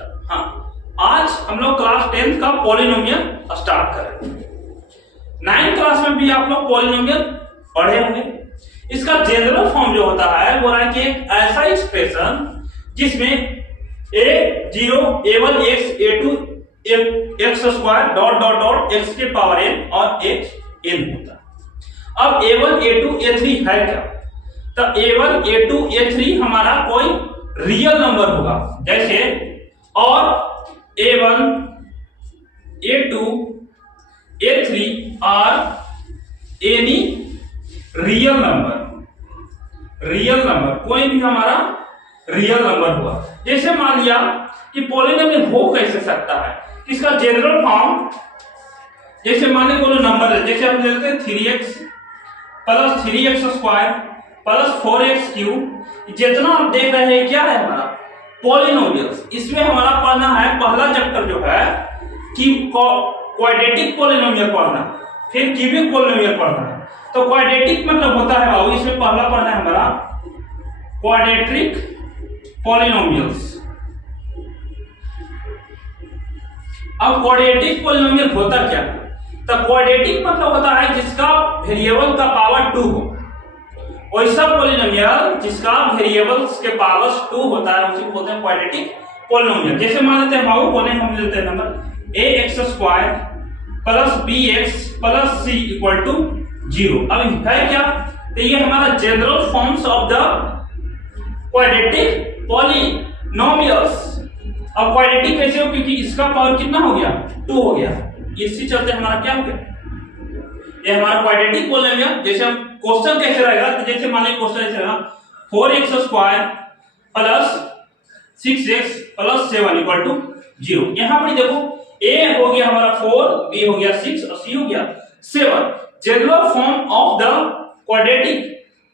हाँ, आज हम लोग क्लास 10th का पॉलिनोमियल स्टार्ट करेंगे। 9th क्लास में भी आप लोग पॉलिनोमियल पढ़े होंगे। इसका जनरल फॉर्म जो होता है वो है कि एक ऐसा एक्सप्रेशन जिसमें a0 a1 x a2 x square dot dot dot x के पावर n और x n होता है। अब a1 a2 a3 है क्या? तो a1 a2 a3 हमारा कोई रियल नंबर होगा, जैसे और a1 a2 a3 are any real number कोई भी हमारा रियल नंबर हुआ। जैसे मान लिया कि पॉलिनोमियल हो कैसे सकता है, इसका जनरल फॉर्म जैसे मान लीजिए कोई नंबर है, जैसे हम ले लेते हैं 3x plus 3x square plus 4x cube. जितना आप देख रहे हैं क्या है हमारा पॉलिनोमियल्स। इसमें हमारा पढ़ना है पहला चैप्टर जो है कि क्वाड्रेटिक पॉलिनोमियल पढ़ना, फिर क्यूबिक पॉलिनोमियल पढ़ना है। तो क्वाड्रेटिक मतलब होता है बाबू, इसमें पहला पढ़ना है हमारा क्वाड्रेटिक पॉलिनोमियल्स। अब क्वाड्रेटिक पॉलिनोमियल होता क्या है? तो क्वाड्रेटिक मतलब होता है जिसका वेरिएबल का पावर 2 हो। वैसा पॉलिनोमियल जिसका वेरिएबल्स के पावर 2 होता है उसी को बोलते हैं क्वाड्रेटिक पॉलिनोमियल। जैसे मान लेते हैं बाबू कोने हम लेते हैं number ax square plus bx plus c equal to 0। अब है क्या? तो ये हमारा general forms of the quadratic polynomials. अब क्वाड्रेटिक कैसे हो? क्योंकि इसका पावर कितना हो गया? 2 हो गया। इसी चलते हमारा क्या हो गया? ये हमारा क्वाड्रेटिक पॉलिनोमियल। जैसे हम क्वेश्चन कैसे रहेगा, तो जैसे मान लीजिए क्वेश्चन ऐसे रहेगा 4x square plus 6x plus 7 equal to 0। यहां पर देखो a हो गया हमारा 4, b हो गया 6 और c हो गया 7। General form of the quadratic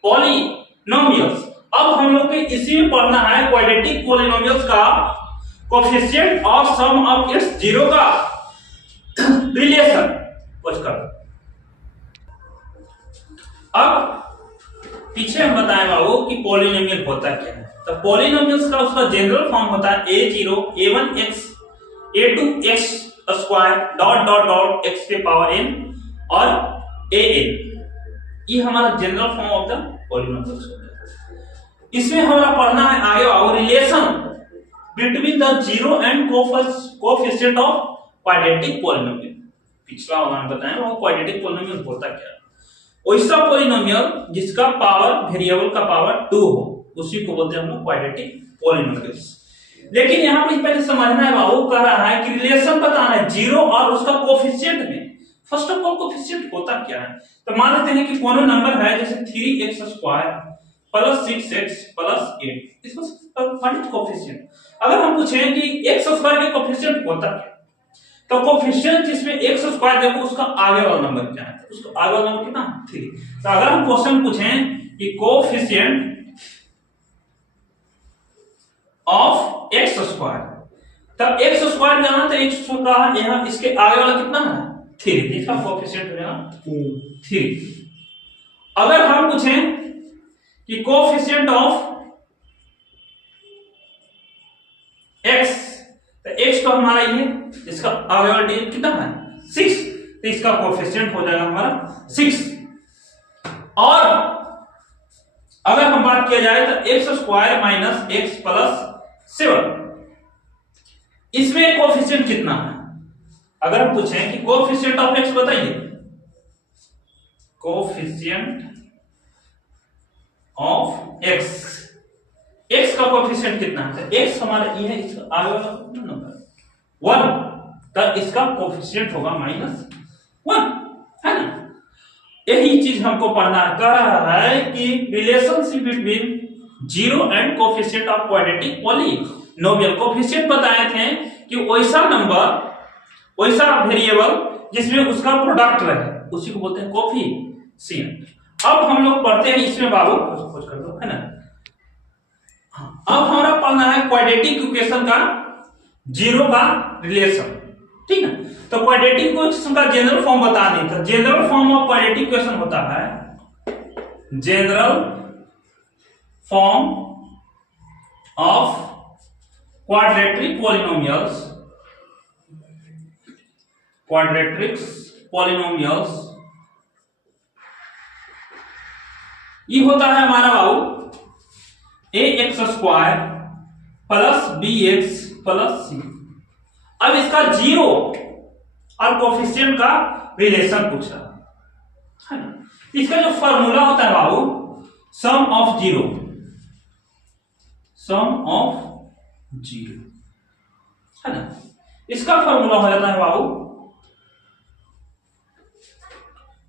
polynomials. अब हम लोग को इसी में पढ़ना है क्वाड्रेटिक पॉलिनोमियल्स का coefficient of sum of its zero का रिलेशन कुछ कर। अब पीछे हम बताएं बाबू कि पॉलिनोमियल होता क्या है। तो पॉलिनोमियल्स का उसका जनरल फॉर्म होता है a0 a1 x a2 x square dot dot dot x के पावर n और an। ये हमारा general form of the polynomials होता है। इसमें हमारा पढ़ना है आगे बाबू relation between the zero and coefficient of quadratic polynomial. पिछला उदाहरण बताएं वो क्वाड्रेटिक पॉलिनोमियल होता क्या है। वैसा पॉलिनोमियल जिसका पावर वेरिएबल का पावर 2 हो उसी को बोलते हैं हम लोग क्वाड्रेटिक पॉलिनोमियल्स। लेकिन यहां पर पहले समझना है बाबू, कह रहा है कि रिलेशन बताना है जीरो और उसका कोएफिशिएंट में। फर्स्ट ऑफ ऑल कोएफिशिएंट होता क्या है? तो मान लेते हैं कि कोई नंबर है जैसे 3x square plus 6x plus 8, इसको फाइंड कोएफिशिएंट। अगर हम पूछें कि x स्क्वायर के कोएफिशिएंट होता क्या, तो कोएफिशिएंट जिसमें x स्क्वायर देखो उसका आगे वाला नंबर क्या है, उसका आगे वाला नंबर कितना 3। तो अगर हम क्वेश्चन पूछें कि कोएफिशिएंट ऑफ x स्क्वायर, तब x स्क्वायर जाना तो x का यहां इसके आगे वाला कितना है 3, इसका कोएफिशिएंट हो जाएगा 3। अगर हम पूछें कि कोएफिशिएंट ऑफ x, तो x तो हमारा ये इसका आगे वाला डिजिट कितना है 6, तो इसका कोएफिशिएंट हो जाएगा हमारा 6। और अगर हम बात किया जाए तो x square minus x plus 7, इसमें कोएफिशिएंट कितना है? अगर हम पूछें कि कोएफिशिएंट ऑफ x बताइए, कोएफिशिएंट ऑफ x का कोएफिशिएंट कितना है? तो x हमारा ये है, इसका आगे वाला नंबर 1, तो इसका कोएफिशिएंट होगा -1, है ना। यही चीज हमको पढ़ना है। कह रहा है कि relationship between zero and coefficient of quadratic polynomial. Coefficient बताए थे कि वैसा नंबर वैसा वेरिएबल जिसमें उसका प्रोडक्ट रहे उसी को बोलते हैं कोएफिशिएंट। अब हम लोग पढ़ते हैं इसमें बाबू कुछ कर दो, है ना। अब हमारा पढ़ना है क्वाड्रेटिक इक्वेशन का जीरो का रिलेशन, ठीक है। तो क्वाड्रेटिक इक्वेशन का जनरल फॉर्म बता दें। तो general form of quadratic equation होता है general form of quadratic polynomials ये होता है हमारा बाबू ax² plus bx plus c। अब इसका जीरो और कोफिशिएंट का रिलेशन पूछा है ना। इसका जो फॉर्मूला होता है बाबू सम ऑफ जीरो है ना। इसका फॉर्मूला हो जाता है बाबू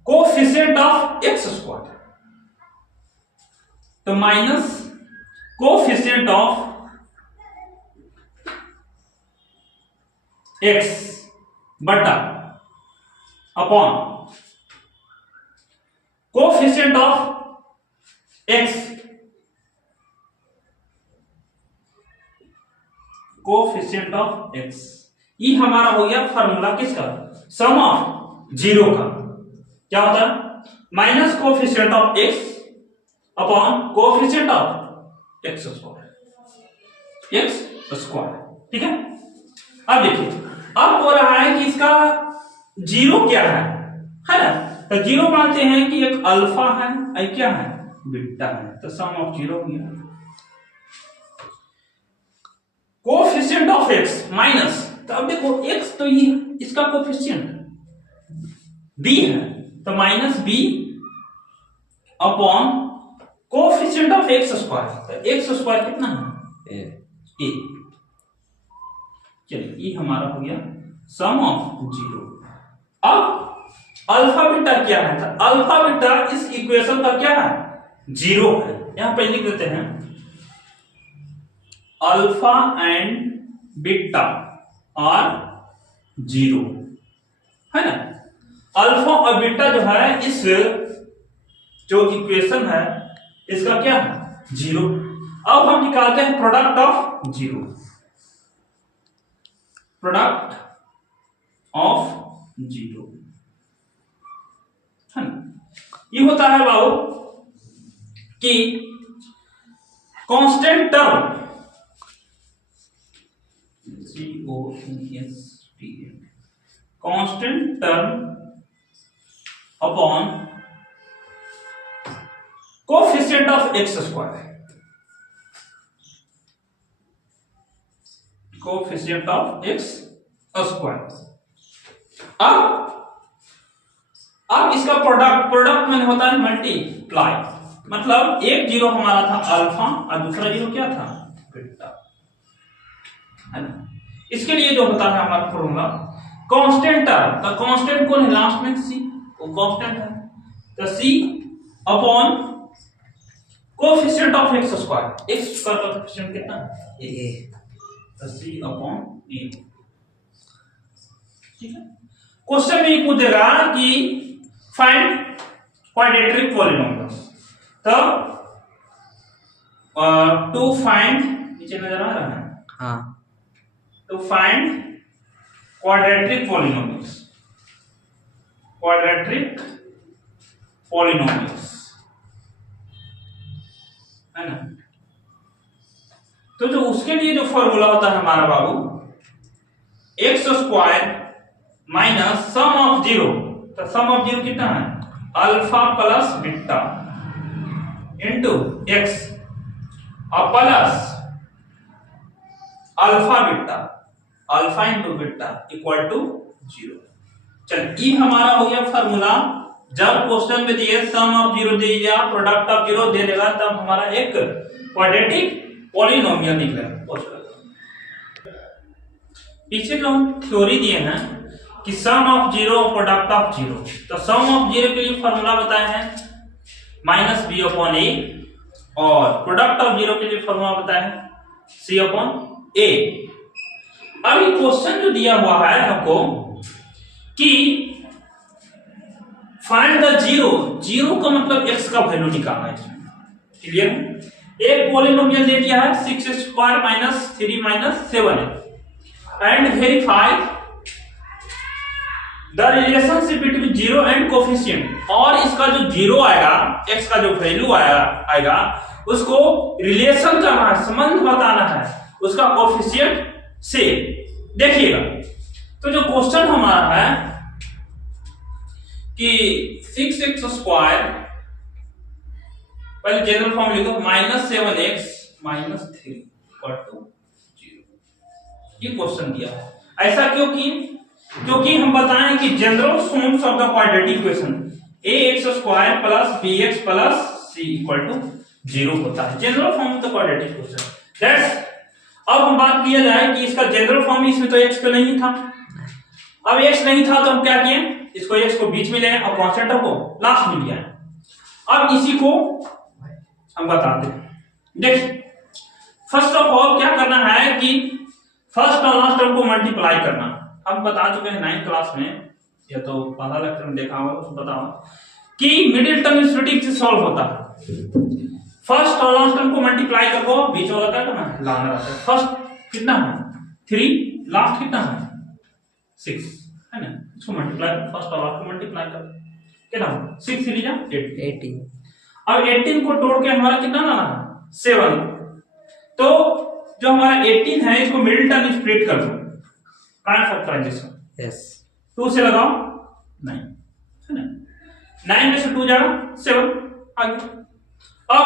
कोफिशिएंट ऑफ x², तो माइनस कोफिशिएंट ऑफ x बटा अपॉन कोफिशिएंट ऑफ x ये हमारा हो गया फॉर्मूला किसका, सम ऑफ जीरो का। क्या होता है minus coefficient of x upon coefficient of x², ठीक है। अब देखिए अब हो रहा है कि इसका जीरो क्या है ना। तो जीरो मानते हैं कि एक अल्फा है और क्या है बीटा है, तो सम ऑफ जीरो हो गया। कोफिशिएंट ऑफ x माइनस, तो अब देखो x तो ये इसका कोफिशिएंट b है, तो minus b upon coefficient of x², तो x² कितना है a। चलिए ये हमारा हो गया सम ऑफ जीरो। अब अल्फा बीटा क्या है, तो अल्फा बीटा इस इक्वेशन का क्या है जीरो है। यहां पे लिख देते हैं alpha and beta are zero है ना। अल्फा और बीटा जो है इस जो इक्वेशन है इसका क्या है जीरो। अब हम निकालते हैं प्रोडक्ट ऑफ जीरो, है ना। ये होता है बाबू कि constant term constant term upon coefficient of x², coefficient of x²। अब इसका प्रोडक्ट में होता है मल्टीप्लाई, मतलब एक जीरो हमारा था अल्फा और दूसरा जीरो क्या था बीटा, है ना। इसके लिए जो होता है हमारा फॉर्मूला कांस्टेंट टर्म, तो कांस्टेंट कौन है लास्ट में c, वो कांस्टेंट है, तो c upon coefficient of x² का कोफिशिएंट कितना a, तो c अपॉन a, ठीक है। क्वेश्चन में ये पूछेगा कि फाइंड क्वाड्रेटिक पॉलिनोमियल्स, तो टू फाइंड नीचे नजर आ रहा है हाँ, टू फाइंड क्वाड्रेटिक पॉलिनोमियल्स है ना। तो जो उसके लिए जो फॉर्मूला होता है हमारा बाबू x² minus sum of zero, तो सम ऑफ जीरो कितना है alpha plus beta into x और plus alpha into beta equal to zero. चलिए ये हमारा हो गया फॉर्मूला। जब क्वेश्चन में दिए सम ऑफ जीरो दे दिया प्रोडक्ट ऑफ जीरो दे देगा तब हमारा एक क्वाड्रेटिक पॉलिनोमियल निकलेगा। पीछे जो हम थ्योरी दिए हैं कि sum of zero product of zero, तो सम ऑफ जीरो के लिए फॉर्मूला बताए हैं माइनस बी अपॉन ए, और प्रोडक्ट ऑफ जीरो के लिए फॉर्मूला बताए हैं सी अपॉन ए। अभी क्वेश्चन जो दिया हुआ है हमको कि फाइंड द जीरो, जीरो का मतलब x का वैल्यू निकालना है इसमें, क्लियर है। एक पॉलिनोमियल दे दिया है 6² minus 3 minus 7 and verify the relationship between zero and coefficient, और इसका जो जीरो आएगा x का जो वैल्यू आएगा उसको रिलेशन करना है, संबंध बताना है उसका कोफिशिएंट से देखिएगा। तो जो क्वेश्चन हमारा है कि 6x², पहले जनरल फॉर्म लिखो, -7x - 3 = 0। ये क्वेश्चन दिया है। ऐसा क्योंकि हम बताएं कि general forms of the quadratic equation ax² + bx + c = 0 होता है, general form of the quadratic equation. That's, अब हम बात किया जाए कि इसका जनरल फॉर्म, इसमें तो x का नहीं था। अब x नहीं था तो हम क्या किए, इसको x को बीच में ले आए और कांस्टेंट को लास्ट में लिया। अब इसी को हम बताते हैं। देखिए, फर्स्ट ऑफ ऑल क्या करना है कि फर्स्ट और लास्ट टर्म को मल्टीप्लाई करना। हम बता चुके हैं 9th क्लास में, या तो पहला लेक्चर में देखा होगा, उसको बताओ कि मिडिल टर्म स्टैटिक से सॉल्व होता है। फर्स्ट और लास्ट टर्म को मल्टीप्लाई करो, बीच वाला क्या करना है, लाना रहता है। फर्स्ट कितना है 3, लास्ट कितना है 6, है ना। इसको मल्टीप्लाई, फर्स्ट और लास्ट को मल्टीप्लाई कर, कितना 6 3 जा 18। अब 18 को तोड़ के हमारा कितना लाना है 7। तो जो हमारा 18 है इसको मिडिल टर्म स्प्लिट कर दो, काइंड फैक्टराइजेशन। यस, 2 से लगाओ 9, है ना। 9 में से 2 जाएगा 7 आगे। अब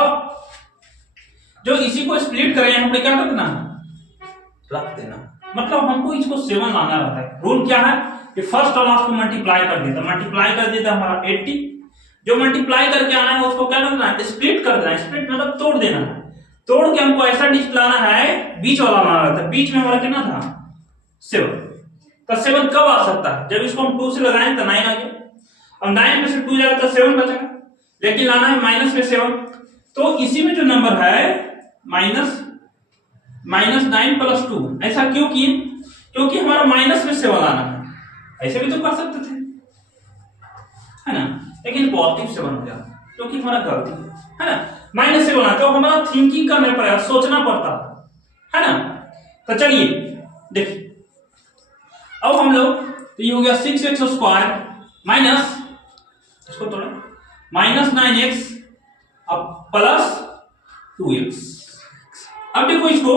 जो इसी को स्प्लिट करें यहाँ पे क्या करना है, रख देना। मतलब हमको इसको 7 लाना रहता है। रूल क्या है कि फर्स्ट और लास्ट को मल्टीप्लाई कर देता, मल्टीप्लाई कर देता हमारा 80। जो मल्टीप्लाई करके आना है उसको क्या करना है, स्प्लिट कर देना है। स्प्लिट मतलब तोड़ देना है। तोड़ के हमको ऐसा डिजिट लाना है, बीच वाला लाना रहता है। बीच में हमारा कितना था 7। तो 7 कब आ सकता है, जब इसको हम 2 से लगाएं तो 9 आ गया। अब 9 में से 2 जाएगा तो 7 बचेगा, लेकिन लाना है माइनस में 7। तो इसी में जो नंबर है -9 + 2, ऐसा क्यों किए, क्योंकि हमारा माइनस में 7 लाना है। ऐसे भी तो कर सकते थे, है ना, लेकिन पॉजिटिव 7 हो जाता क्योंकि हमारा गलती है ना। माइनस से बनाते हो, हमारा थिंकिंग करना पड़ेगा, सोचना पड़ता है ना। तो चलिए देखिए, अब हम लोग, तो ये हो गया 6x² माइनस, इसको तोड़े, -9x अब +2x। अब देखो इसको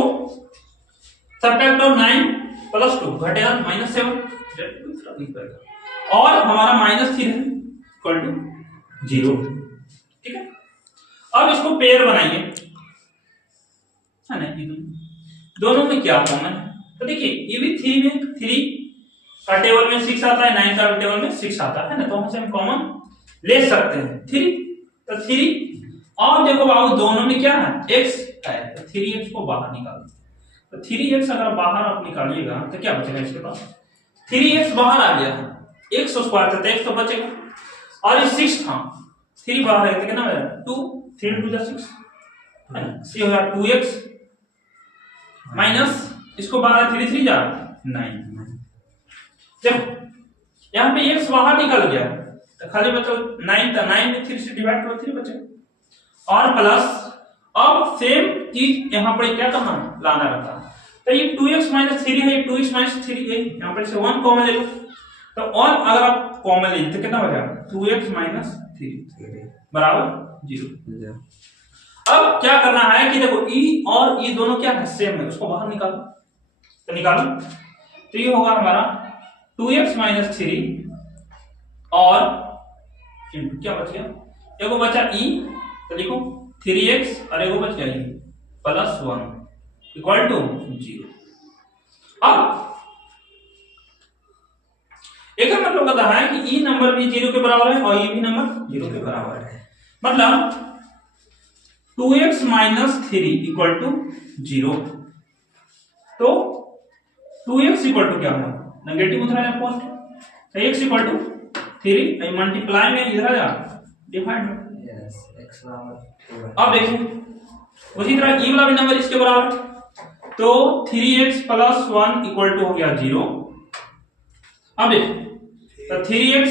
सब्ट्रैक्ट करो, 9 + 2 घटेगा -7, और हमारा -3 है = 0। ठीक है, अब इसको पेयर बनाइए, है ना। दोनों में क्या कॉमन है, तो देखिए ये भी 3 का टेबल में 6 आता है, 9 का टेबल में 6 आता है ना। तो हमसे हम कॉमन ले सकते हैं 3, तो 3। और देखो बाबू दोनों में क्या है x है, तो 3x को बाहर निकालो। तो 3x अगर बाहर आप निकालिएगा तो क्या बचेगा इसके पास, 3x बाहर आ गया, x² था तो x तो बचेगा, और ये 6 था, 3 बाहर है तो कितना बचा 2, 3 × 2 = 6, है ना। c हो गया 2x माइनस, इसको बाहर 3 3 जा 9। देखो यहाँ पे x बाहर निकल गया तो खाली बचा 9, तो 9 में 3 से डिवाइड करो 3 बचेगा, और प्लस। अब सेम चीज यहाँ पर क्या करना लाना रहता है, तो ये 2x - 3 है, ये 2x - 3 है, यहाँ पर से 1 कॉमन ले लो। तो और अगर आप कॉमन ले तो कितना बचा 2x - 3 बराबर 0। अब क्या करना है कि देखो e और e दोनों क्या है सेम है, उसको बाहर निकालो। तो निकालो, तो ये होगा हमारा 2x - 3 और क्या बच गया, एगो बचा e, तो लिखो 3x और एगो बच गया e +1 = 0। अब एक मतलब कहता है कि e नंबर भी 0 के बराबर है और e भी नंबर 0 के बराबर है। मतलब 2x - 3 = 0। तो 2x = क्या है, नेगेटिव उधर आया पॉजिटिव, तो x = 3 मल्टीप्लाई में इधर आ जा डिवाइड। यस, x बराबर। अब देखिए उसी तरह e वाला भी नंबर इसके बराबर, तो 3x + 1 = हो गया 0। अब देखिए तो 3x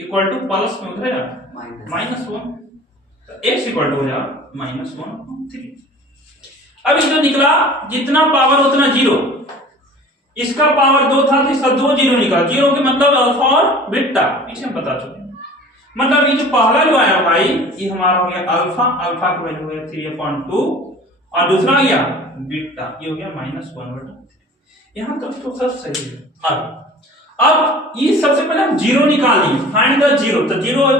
= प्लस में उधर -1, तो x = हो जाएगा -1/3। अब इसका निकला जितना पावर उतना 0, इसका पावर 2 था तो इसका 2 0 निकला। 0 के मतलब अल्फा और बीटा, पीछे हम बता चुके हैं। मतलब ये जो पहला जो आया भाई, ये हमारा हो गया अल्फा, अल्फा की वैल्यू हो गया 3/2, और दूसरा गया बीटा, ये हो गया -1/3। यहाँ तक तो सब सही है। अब ये सबसे पहले हम जीरो निकाल लिए, फाइंड द जीरो। तो जीरो आ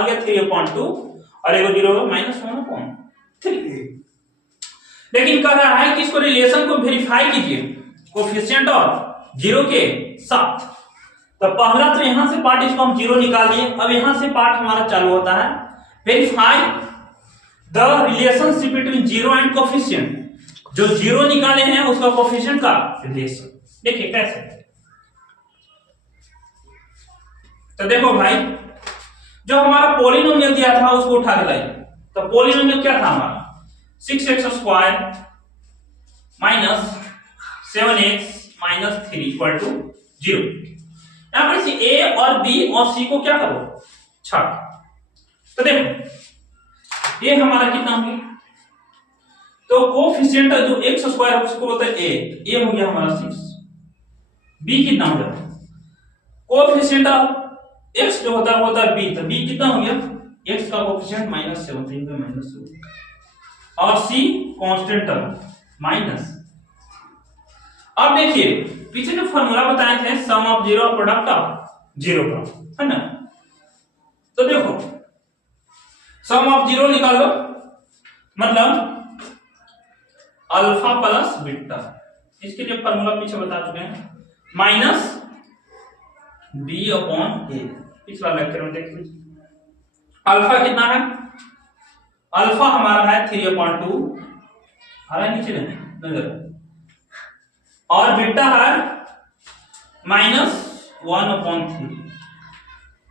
गया 3/2 और एगो जीरो होगा -1/3। लेकिन कह रहा है कि इसको रिलेशन को वेरीफाई कीजिए कोएफिशिएंट ऑफ जीरो के साथ। तो पहला तो यहां से पार्ट इसको हम जीरो निकाल लिए। अब यहां से पार्ट हमारा चालू होता है verify the relationship between zero and coefficient. जो जीरो निकाले हैं उसका कोएफिशिएंट का रिलेशन। देखिए कैसे। तो देखो भाई, जो हमारा पॉलिनोमियल दिया था उसको उठा के लाइए। तो पॉलिनोमियल क्या था हमारा 6x² minus 7x minus 3 equal to 0। यहां पर इसे a और b और c को क्या करो छाट। तो देखो ये हमारा कितना हो गया, तो कोएफिशिएंट जो x² है उसको बोलते हैं a हो गया हमारा 6। b कितना हो गया, कोएफिशिएंट x जो होता है b, तो b कितना हो गया, x का कोएफिशिएंट -7, 3 का -7 और c कांस्टेंट टर्म माइनस। अब देखिए पीछे जो फार्मूला बताए थे sum of zero product of zero का, है ना। तो देखो सम ऑफ जीरो निकाल लो, मतलब अल्फा प्लस बीटा। इसके लिए फार्मूला पीछे बता चुके हैं, माइनस b अपॉन a। पिछला लेक्चर में देख लीजिए। अल्फा कितना है, अल्फा हमारा है 3/2 आ रहा है नीचे में, और बीटा है -1/3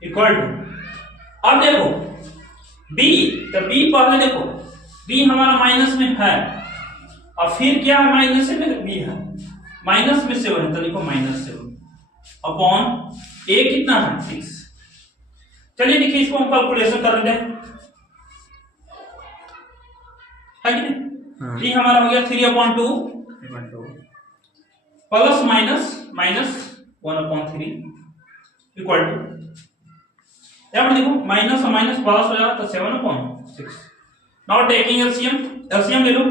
इक्वल टू। अब देखो b, तो b पहले देखो b हमारा माइनस में है और फिर क्या है माइनस में b है, माइनस में 7 है तो लिखो -7 अपॉन a कितना है 6। चलिए देखिए इसको हम कैलकुलेशन कर लेते हैं, है कि नहीं। ये हमारा हो गया 3/2 प्लस -1/3 इक्वल टू, यहां पर देखो माइनस और माइनस प्लस हो जाएगा तो 7/6। नाउ टेकिंग एलसीएम, एलसीएम ले लो,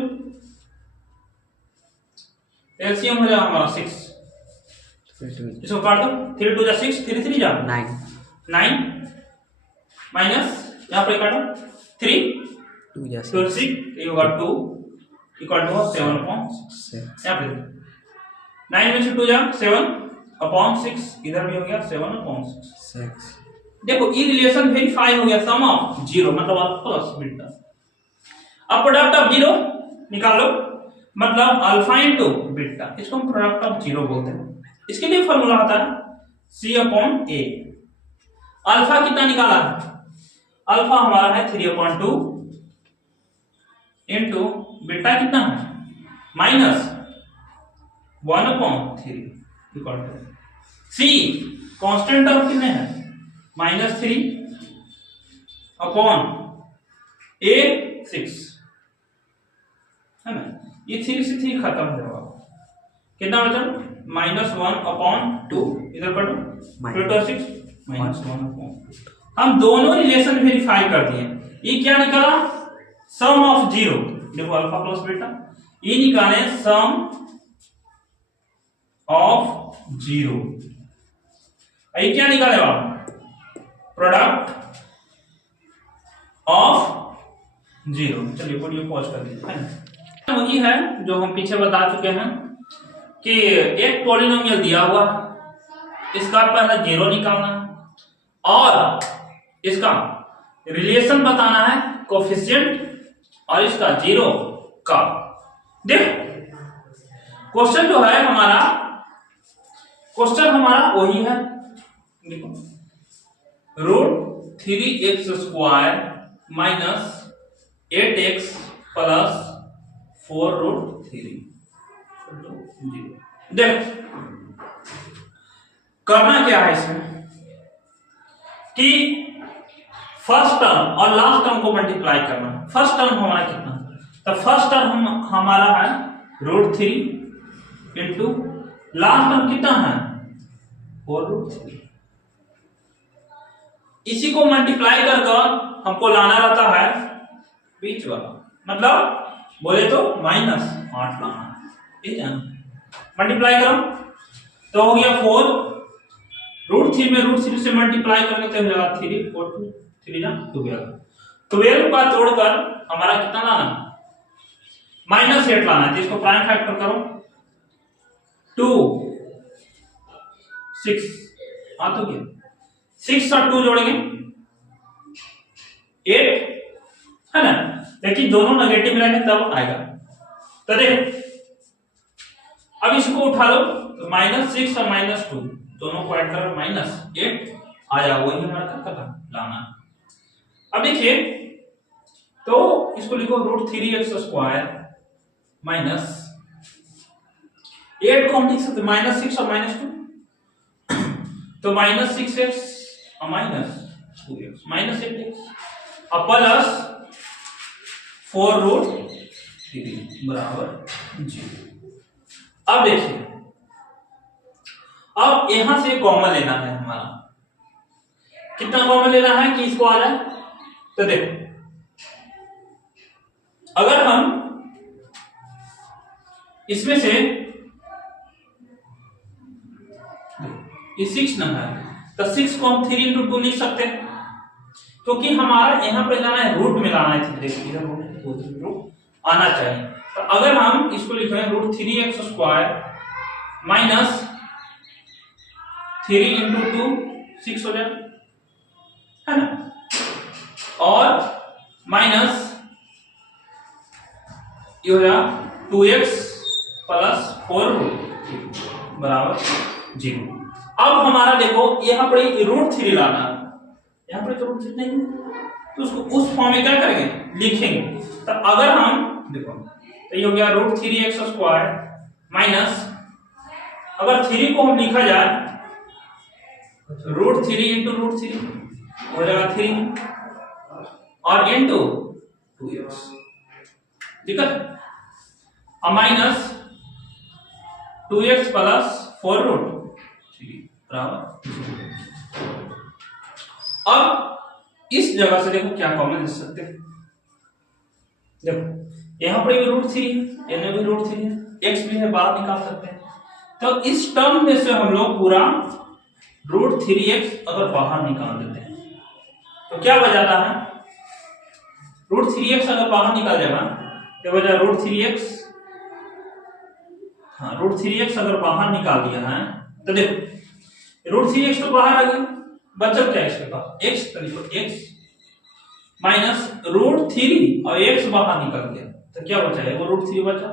एलसीएम हो जाएगा हमारा 6। इसको काट दो, 3 2 जा 6, 3 3 जा 9 माइनस यहां पे काटो 3 2 जा 6, ये होगा 2 इक्वल टू 7/6। यहां पे 9 में से 2 जा 7/6, इधर भी हो गया 7/6। देखो ये रिलेशन वेरीफाई हो गया, सम ऑफ जीरो मतलब प्लस बीटा। अब प्रोडक्ट ऑफ जीरो निकालो, मतलब अल्फा इनटू बीटा, इसको हम प्रोडक्ट ऑफ जीरो बोलते हैं। इसके लिए फॉर्मूला आता है c/a। अल्फा कितना निकाला है, अल्फा हमारा है 3/2 इनटू बीटा कितना है -1/3 equal to c constant term कितने हैं -3 अपॉन a 6, है ना। ये 3 से 3 खत्म हो जाएगा, कितना बचा -1/2, इधर कटो 2 6 -1/2। हम दोनों रिलेशन वेरीफाई कर दिए। ये क्या निकाला, सम ऑफ जीरो। देखो अल्फा प्लस बीटा, ये निकाले सम ऑफ जीरो। ये क्या निकाले आप, प्रोडक्ट ऑफ जीरो। चलिए वीडियो पॉज कर दीजिए। वही है जो हम पीछे बता चुके हैं कि एक पॉलिनोमियल दिया हुआ, इसका पहला जीरो निकालना और इसका रिलेशन बताना है कोएफिशिएंट और इसका जीरो का। देखो क्वेश्चन जो है हमारा, क्वेश्चन हमारा वही है, √3x² माइनस 8x प्लस 4√3। देखो करना क्या है इसमें कि फर्स्ट टर्म और लास्ट टर्म को मल्टीप्लाई करना। फर्स्ट टर्म हमारा कितना, तो फर्स्ट टर्म हमारा है √3 इंटू लास्ट टर्म कितना है 4√3। इसी को मल्टीप्लाई कर हमको लाना रहता है बीच वाला, मतलब बोले तो -8 लाना है, ठीक है। मल्टीप्लाई करो तो हो गया 4, √3 में √3 से मल्टीप्लाई करेंगे तो हो जाएगा 3, 4 2 3 जा 12। 12 का तोड़कर हमारा कितना लाना है, -8 लाना है, जिसको प्राइम फैक्टर करो 2 6 आ तो गया, 6 और 2 जोड़ेंगे 8 है ना, लेकिन दोनों नेगेटिव रहेंगे तब आएगा। तो देखो अब इसको उठा लो तो -6 और -2 दोनों को ऐड करो -8 आ जाएगा, वही हमारा कथा लाना। अब देखिए तो इसको लिखो √3x² माइनस 8 को हम लिख सकते -6 और -2 तो -6x और -2x -8x और प्लस 4√3 बराबर 0। अब देखिए अब यहां से कॉमन लेना है हमारा, कितना कॉमन लेना है कि इसको आ जाए। तो देखो अगर हम इसमें से ये 6 नंबर है तो 6 को हम 3 × 2 लिख सकते हैं, क्योंकि हमारा यहाँ पे जाना है रूट में लाना है, देखिए रूट आना चाहिए। तो अगर हम इसको लिख रहे हैं √3x² माइनस 3 × 2 6 हो जाए है ना, और माइनस ये हो जाएगा 2x प्लस 4 बराबर 0। अब हमारा देखो यहाँ पर √3 लाना है, यहाँ पर तो √3 नहीं तो उसको उस फॉर्म में क्या करेंगे लिखेंगे। तो अगर हम देखो तो ये हो गया √3x² माइनस, अगर 3 को हम लिखा जाए √3 × √3 हो जाएगा 3 और इंटू 2x, दिक्कत और माइनस 2x प्लस 4√3 बराबर। अब इस जगह से देखो क्या कॉमन ले सकते हैं, देखो यहां पर भी √3 है, इनमें भी √3 है, x भी है, बाहर निकाल सकते हैं। तो इस टर्म में से हम लोग पूरा √3x अगर बाहर निकाल देते हैं तो क्या बच जाता है, √3x अगर बाहर निकाल जाएगा तो बचा √3x, हाँ √3x अगर बाहर निकाल दिया है तो देखो √3x तो बाहर आ गया, बचा क्या इसके पास x, तो लिखो x माइनस √3 और x बाहर निकल गया तो क्या बचा है, वो √3 बचा,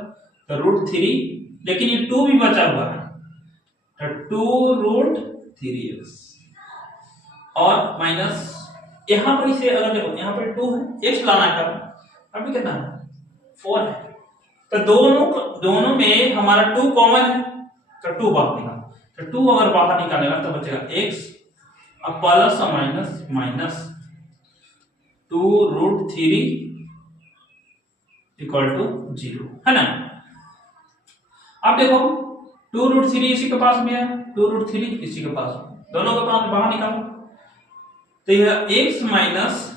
तो √3 लेकिन ये 2 भी बचा हुआ है तो 2√3x और माइनस यहां पर इसे अगर देखो यहाँ पर 2 है, x लाना है, अभी कितना है 4 है, तो दोनों में हमारा 2 कॉमन है तो 2 बाहर निकाल, तो 2 अगर बाहर निकालेगा तो बचेगा x अब प्लस और माइनस 2√3 इक्वल टू 0 है ना। अब देखो 2√3 इसी के पास में है, 2√3 इसी के पास, दोनों के पास बाहर निकालो तो यह x माइनस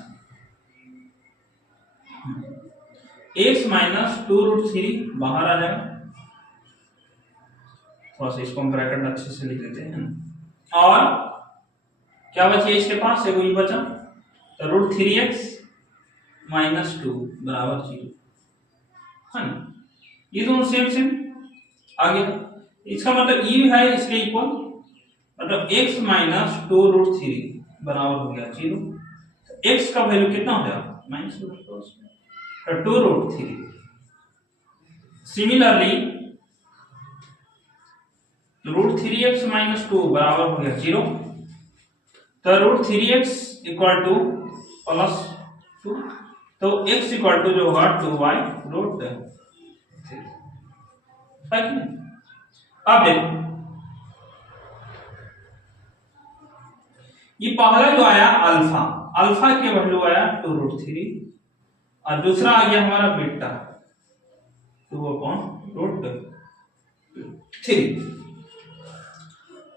2√3 बाहर आ जाएगा, थोड़ा सा इसको हम ब्रैकेट अच्छे से लिख देते हैं। और क्या बचे इसके पास, एक वही बचा तो √3x माइनस 2 बराबर 0 है ना, ये दोनों सेम आगे। इसका मतलब ई है इसलिए इक्वल, मतलब x माइनस 2√3 बराबर हो गया 0, तो x का वैल्यू कितना हो जाएगा -2√3। सिमिलरली √3x माइनस 2 बराबर हो गया 0, तो √3x इक्वल टू प्लस 2, तो x इक्वल टू जो होगा 2/√3। अब देखो ये पहला जो आया अल्फा के वैल्यू आया 2√3 और दूसरा आ गया हमारा बीटा 2/√3।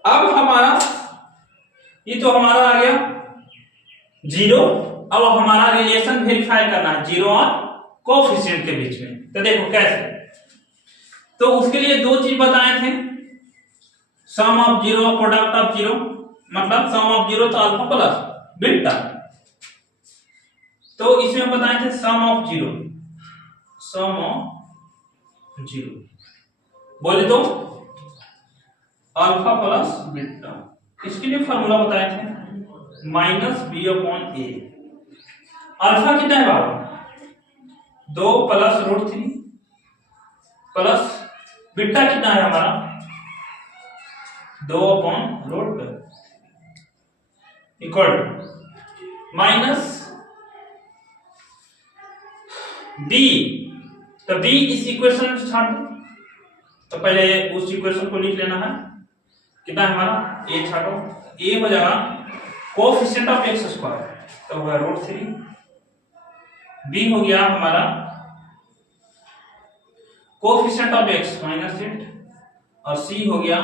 अब हमारा ये तो हमारा आ गया 0, अब हमारा रिलेशन वेरीफाई करना है 0 और कोफिशिएंट के बीच में। तो देखो कैसे, तो उसके लिए दो चीज बताए थे, सम ऑफ जीरो और प्रोडक्ट ऑफ जीरो। मतलब सम ऑफ जीरो तो अल्फा प्लस बीटा, तो इसमें बताए थे sum of zero, sum of zero बोले तो अल्फा प्लस बीटा। इसके लिए फॉर्मूला बताए थे माइनस बी अपॉन ए। अल्फा कितना है बाबू, 2 प्लस रूट 3 प्लस बीटा कितना है हमारा 2 upon root equal to minus B. तो बी इस इक्वेशन में छाट दो, तो पहले उस इक्वेशन को लिख लेना है। कितना है हमारा ए छाटो, ए हो जाएगा कोएफिशिएंट ऑफ एक्स स्क्वायर, तो होगा रूट 3। बी हो गया हमारा कोएफिशिएंट ऑफ एक्स माइनस 8, और सी हो गया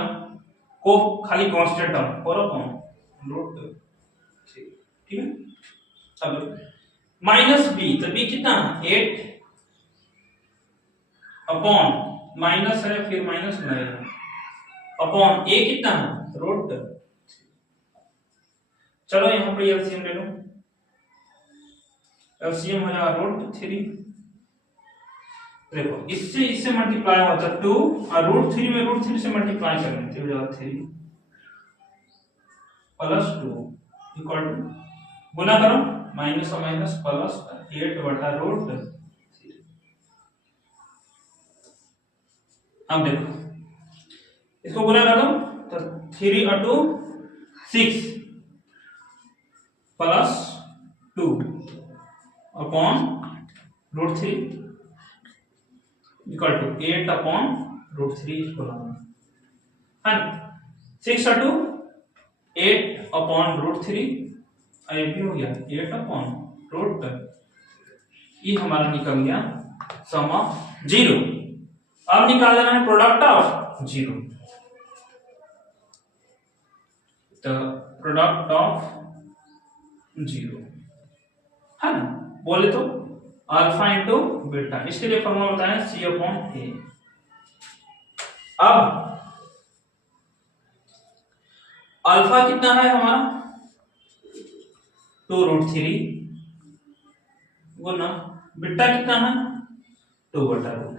को खाली कांस्टेंट टर्म 4 अपॉन रूट 3। ठीक है, अब माइनस बी, तो बी कितना 8 अपॉन माइनस है फिर माइनस लगेगा अपॉन ए कितना है रूट। चलो यहां पर एलसीएम ले लो, एलसीएम हो जाएगा रूट 3। देखो इससे इससे मल्टीप्लाई होता है 2 और रूट 3 में रूट 3 से मल्टीप्लाई करेंगे तो हो जाएगा 3 प्लस 2 इक्वल टू गुना करो माइनस और माइनस प्लस 8 बटा रूट 3। अब देखो इसको गुना कर दो तो 3 और 2 6 plus 2 upon root 3 equal to 8 upon root 3 इसको है 6 और 2 8 अपॉन रूट 3, ये भी हो गया 8 अपॉन रूट। ये हमारा निकल गया सम ऑफ जीरो। अब निकाल लेना है प्रोडक्ट ऑफ जीरो, तो प्रोडक्ट ऑफ जीरो है ना, बोले तो अल्फा इंटू बीटा। इसके लिए फॉर्मूला बताएं सी अपॉन ए। अब अल्फा कितना है हमारा 2 रूट 3 गुना बीटा कितना है 2 बटा root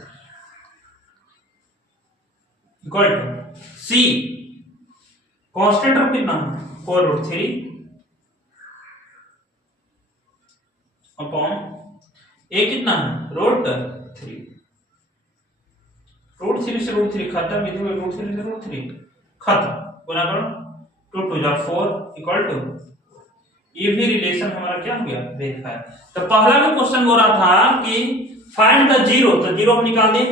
equal to C constant of कितना 4 रूट 3 अपॉन ए कितना है रूट 3। रूट 3 से रूट 3 खत्म, इधर में रूट 3 से रूट 3 खत्म, गुना करो 2 2 जा 4 इक्वल टू, ये भी रिलेशन हमारा क्या हो गया वेरीफाई। तो पहला में क्वेश्चन हो रहा था कि फाइंड द जीरो, तो जीरो हम निकाल दिए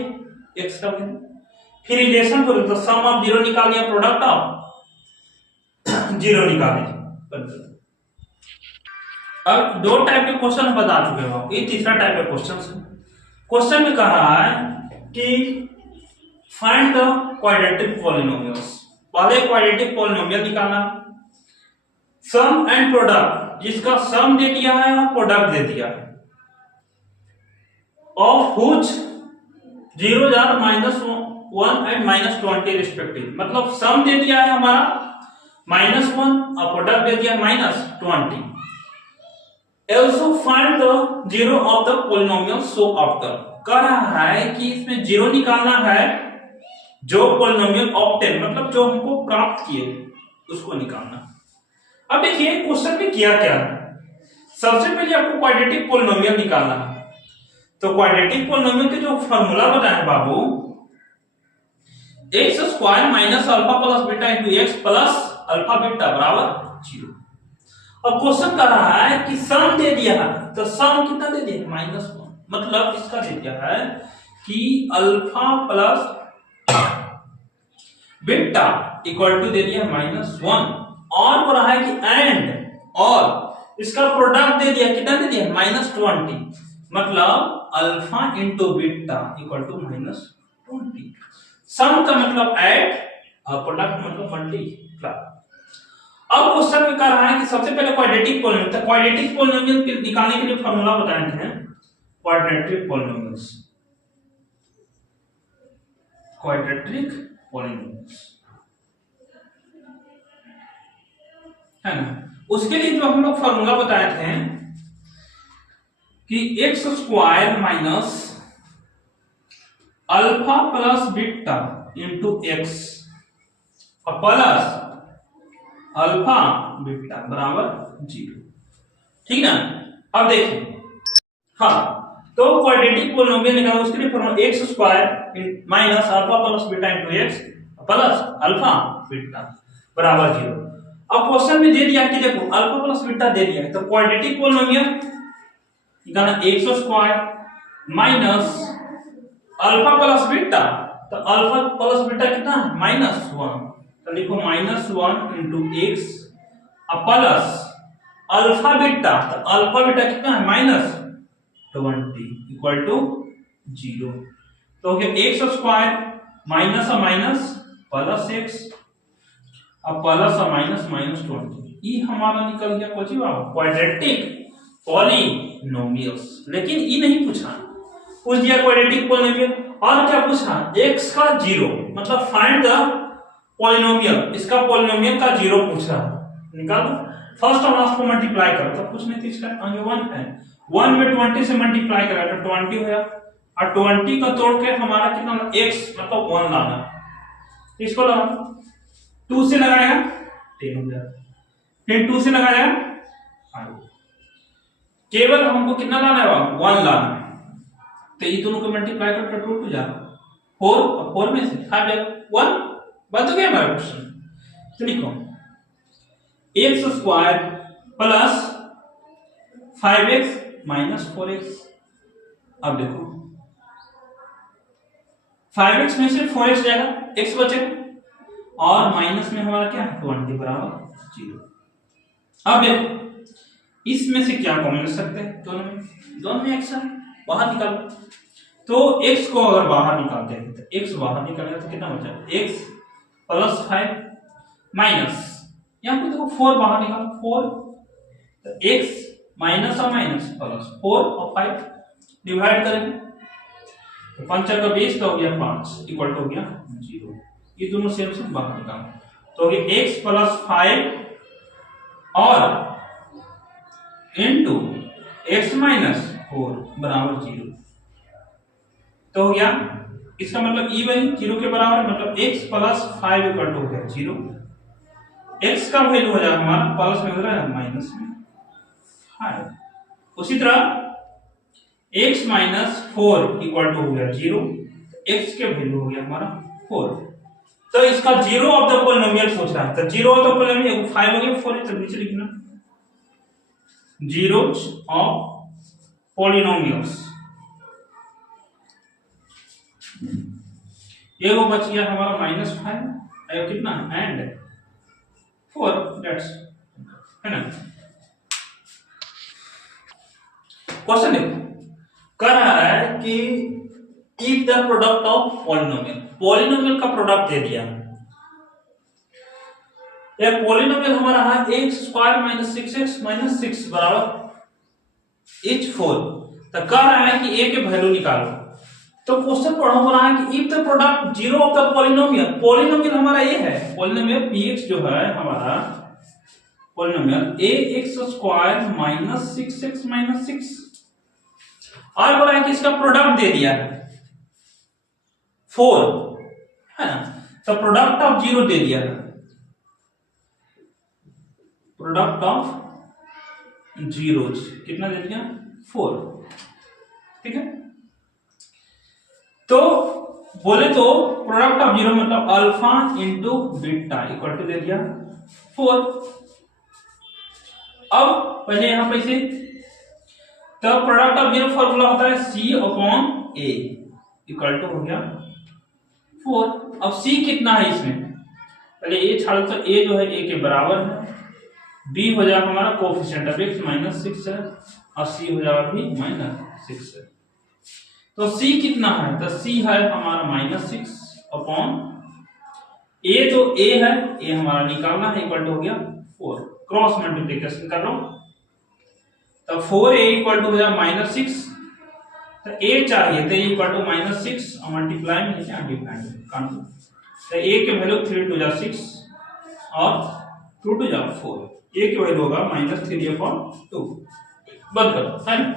एक्स का वैल्यू, फिर रिलेशन करो तो सम ऑफ जीरो निकाल दिया, प्रोडक्ट ऑफ जीरो निकाल दिया। अब 2 टाइप के क्वेश्चन बता चुके हो, ये तीसरा टाइप का क्वेश्चन है। क्वेश्चन में कह रहा है कि फाइंड द क्वाड्रेटिक पॉलिनोमियल्स। पहले क्वाड्रेटिक पॉलिनोमियल निकालना, सम एंड प्रोडक्ट, जिसका सम दे दिया है और प्रोडक्ट दे दिया है, of which 0 are -1 and -20 respective. मतलब सम दे दिया है हमारा -1 और प्रोडक्ट दे दिया -20। Also find the zero of the polynomial so after। कह रहा है कि इसमें जीरो निकालना है जो पोलिनोमियल ऑब्टेन, मतलब जो हमको प्राप्त किए उसको निकालना। अब देखिए क्वेश्चन में किया क्या है, सबसे पहले आपको क्वाड्रेटिक पोलिनोमियल निकालना है। तो क्वाड्रेटिक पोलिनोमियल के जो फॉर्मूला बताया है बाबू, x square minus alpha plus beta into x plus alpha beta बराबर 0। अब क्वेश्चन कर रहा है कि सम दे दिया है, तो सम कितना दे दिया -1, मतलब इसका दे दिया है कि alpha plus beta equal to दे दिया -1, और बोल रहा है कि एंड और इसका प्रोडक्ट दे दिया, कितना दे दिया -20, मतलब alpha into beta equal to -20। Sum का मतलब ऐड और प्रोडक्ट मतलब मल्टीप्लाई। अब क्वेश्चन में कह रहा है कि सबसे पहले क्वाड्रेटिक पोलिनोमियल, तो क्वाड्रेटिक पोलिनोमियल निकालने के लिए फॉर्मूला बताए हैं क्वाड्रेटिक पॉलिनोमियल्स, क्वाड्रेटिक पॉलिनोमियल्स है ना। उसके लिए जो हम लोग फॉर्मूला बताए थे कि x square minus alpha plus beta into x plus alpha beta बराबर 0, ठीक ना। अब देखिए, हाँ, तो क्वाड्रेटिक पॉलिनोमियल निकालो, उसके लिए formula x square minus alpha plus beta into x plus alpha beta बराबर 0। अब क्वेश्चन में दे दिया कि देखो अल्फा प्लस बीटा दे दिया है, तो क्वाड्रेटिक पॉलिनोमियल निकालना x square minus alpha plus beta, तो अल्फा प्लस बीटा कितना है -1, तो लिखो -1 into x plus alpha beta, तो अल्फा बीटा कितना है -20 इक्वल टू 0। तो एक्स स्क्वायर माइनस और माइनस प्लस एक्स अब प्लस और माइनस -20, ये हमारा निकल गया कुछ क्वाड्रेटिक पॉलिनोमियल्स। लेकिन ये नहीं पूछ दिया क्वाड्रेटिक पॉलिनोमियल, और क्या पूछा x का 0 मतलब फाइंड द पॉलिनोमियल, इसका पॉलिनोमियल का 0 पूछा, निकालो फर्स्ट और लास्ट को मल्टीप्लाई करो, तो कुछ नहीं, इसका आगे 1 है, 1 में 20 से मल्टीप्लाई करा तो 20 हो गया, और 20 का तोड़ के हमारा कितना x मतलब 1 लाना, इसको लगाओ 2 से लगाएगा 10 हो जाएगा, फिर 2 से लगाया 5, केवल हमको कितना लाना है 1 लाना है, तो ये दोनों को मल्टीप्लाई करके 2 हो जाएगा 4, और 4 में से 5 जाएगा 1, बन तो गया हमारा क्वेश्चन। तो लिखो x square plus 5x minus 4x, अब देखो 5x में से 4x जाएगा, x बचेगा, और माइनस में हमारा क्या है 20 बराबर 0। अब देखो इसमें से क्या कॉमन ले सकते हैं, दोनों में x है, बाहर निकालो, तो x को अगर बाहर निकालते हैं तो x बाहर निकालेगा तो कितना बचा x प्लस 5 माइनस यहाँ पे देखो 4 बाहर निकालो 4, तो x माइनस और माइनस प्लस 4 और 5 डिवाइड करेंगे, तो 5 का 20 तो हो गया 5 इक्वल टू हो गया 0, ये दोनों सेम से बाहर निकालो, तो हो गया x प्लस 5 और इनटू x माइनस 4 बराबर 0, तो हो गया इसका मतलब ई वही 0 के बराबर, मतलब x प्लस 5 इक्वल टू हो गया 0, x का वैल्यू हो जाएगा हमारा प्लस में हो रहा है माइनस में 5, उसी तरह x माइनस 4 इक्वल टू हो गया 0, x के वैल्यू हो गया हमारा 4, तो इसका 0 ऑफ द पॉलिनोमियल पूछ रहा है, तो 0 ऑफ द पॉलिनोमियल 5 हो गया 4 है, तो नीचे लिखना zeros of polynomials, ये वो बच गया हमारा -5 और कितना एंड 4, दैट्स है ना। क्वेश्चन देखो कह रहा है कि if the product of polynomial का प्रोडक्ट दे दिया, एक पॉलिनोमियल हमारा है x square minus 6x minus 6 बराबर एच 4, तो कह रहा है कि a के वैल्यू निकालो, तो क्वेश्चन पढ़ा हो रहा है कि if the product 0 of the polynomial हमारा ये है, पॉलिनोमियल px जो है हमारा polynomial ax square minus 6x minus 6, और बोला है कि इसका प्रोडक्ट दे दिया है 4 है ना, तो प्रोडक्ट ऑफ 0 दे दिया है, प्रोडक्ट ऑफ जीरोज कितना दे दिया 4, ठीक है। तो बोले तो प्रोडक्ट ऑफ 0 मतलब alpha into beta equal to दे दिया 4। अब पहले यहां पे से तो प्रोडक्ट ऑफ 0 फॉर्मूला होता है c upon a equal to हो गया 4। अब c कितना है इसमें, पहले a छाड़ो तो a जो है a के बराबर है, b हो जाएगा हमारा कोफिशिएंट ऑफ x -6 है, और c हो जाएगा भी -6 है, तो c कितना है, तो c है हमारा -6 अपॉन a, तो a है, a हमारा निकालना है इक्वल टू हो गया 4, क्रॉस मल्टीप्लिकेशन कर लो, तो 4a इक्वल टू हो जाएगा -6 तो a चाहिए तो इक्वल टू -6 और मल्टीप्लाई में क्या डिफाइंड तो a के वैल्यू 3 2 जा 6 और 2 2 जा 4, a की वैल्यू होगा -3/2 बंद करो है ना।